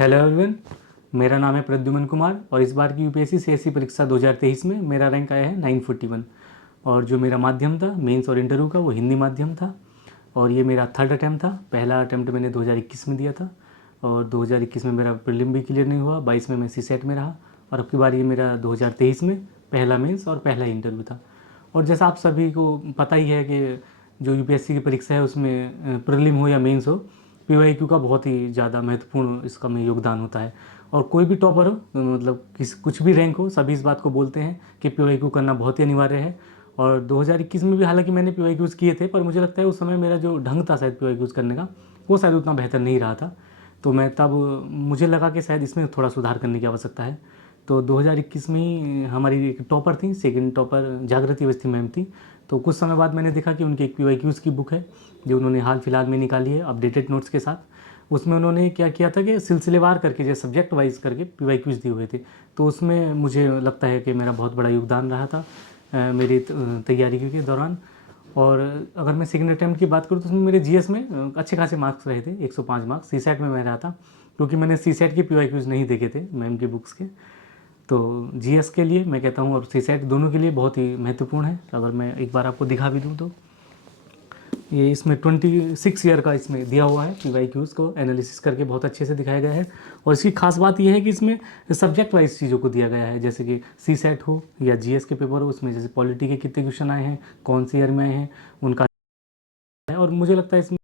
Hello everyone, मेरा नाम है प्रद्युमन कुमार और इस बार की यूपीएससी सीएससी परीक्षा 2023 में मेरा रैंक आया है 941। और जो मेरा माध्यम था मेंस और इंटरव्यू का वो हिंदी माध्यम था और ये मेरा थर्ड अटैम्प्ट था। पहला अटैम्प्ट मैंने 2021 में दिया था और 2021 में मेरा प्रीलिम भी क्लियर नहीं हुआ। 22 में मैं सीसेट में रहा और अब की बार ये मेरा 2023 में पहला मेंस और पहला इंटरव्यू था। और जैसा आप सभी को पता ही है कि जो यूपीएससी की परीक्षा है उसमें प्रीलिम हो या मेंस हो, पीवाईक्यू का बहुत ही ज़्यादा महत्वपूर्ण इसका में योगदान होता है। और कोई भी टॉपर हो, मतलब कुछ भी रैंक हो, सभी इस बात को बोलते हैं कि पीवाईक्यू करना बहुत ही अनिवार्य है। और 2021 में भी हालांकि मैंने पीवाईक्यूज़ किए थे, पर मुझे लगता है उस समय मेरा जो ढंग था शायद पीवाईक्यूज़ करने का वो शायद उतना बेहतर नहीं रहा था। तो मैं तब मुझे लगा कि शायद इसमें थोड़ा सुधार करने की आवश्यकता है। तो 2021 में ही हमारी एक टॉपर थी, सेकंड टॉपर जागृति अवस्थी मैम थी। तो कुछ समय बाद मैंने देखा कि उनकी एक पीवाईक्यूज़ की बुक है जो उन्होंने हाल फिलहाल में निकाली है अपडेटेड नोट्स के साथ। उसमें उन्होंने क्या किया था कि सिलसिलेवार करके जैसे सब्जेक्ट वाइज करके पीवाईक्यूज़ दिए हुए थे। तो उसमें मुझे लगता है कि मेरा बहुत बड़ा योगदान रहा था मेरी तैयारी के दौरान। और अगर मैं सेकंड अटैम्प्ट की बात करूँ तो उसमें मेरे जीएस में अच्छे खासे मार्क्स रहे थे, 105 मार्क्स। सीसेट में मैं रहा था क्योंकि मैंने सीसेट के पीवाईक्यूज़ नहीं देखे थे मैम की बुक्स के। तो जीएस के लिए मैं कहता हूँ और सीसेट दोनों के लिए बहुत ही महत्वपूर्ण है। अगर मैं एक बार आपको दिखा भी दूँ तो ये इसमें 26 ईयर का इसमें दिया हुआ है, पीवाईक्यूज़ को एनालिसिस करके बहुत अच्छे से दिखाया गया है। और इसकी खास बात यह है कि इसमें सब्जेक्ट वाइज चीज़ों को दिया गया है, जैसे कि सीसेट हो या जीएस के पेपर हो, उसमें जैसे पॉलिटी के कितने क्वेश्चन आए हैं, कौन से ईयर में आए हैं, उनका है। और मुझे लगता है इसमें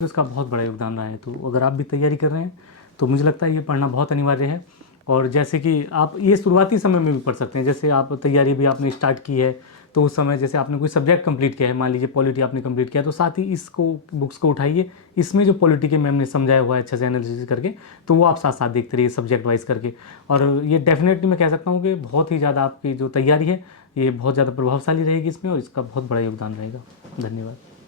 उसका बहुत बड़ा योगदान रहा है। तो अगर आप भी तैयारी कर रहे हैं तो मुझे लगता है ये पढ़ना बहुत अनिवार्य है। और जैसे कि आप ये शुरुआती समय में भी पढ़ सकते हैं, जैसे आप तैयारी भी आपने स्टार्ट की है तो उस समय जैसे आपने कोई सब्जेक्ट कंप्लीट किया है, मान लीजिए पॉलिटी आपने कंप्लीट किया, तो साथ ही इसको बुक्स को उठाइए। इसमें जो पॉलिटी के मैम ने समझाया हुआ है अच्छे से एनालिसिस करके, तो वो आप साथ साथ देखते रहिए सब्जेक्ट वाइज करके। और ये डेफिनेटली मैं कह सकता हूँ कि बहुत ही ज़्यादा आपकी जो तैयारी है ये बहुत ज़्यादा प्रभावशाली रहेगी इसमें और इसका बहुत बड़ा योगदान रहेगा। धन्यवाद।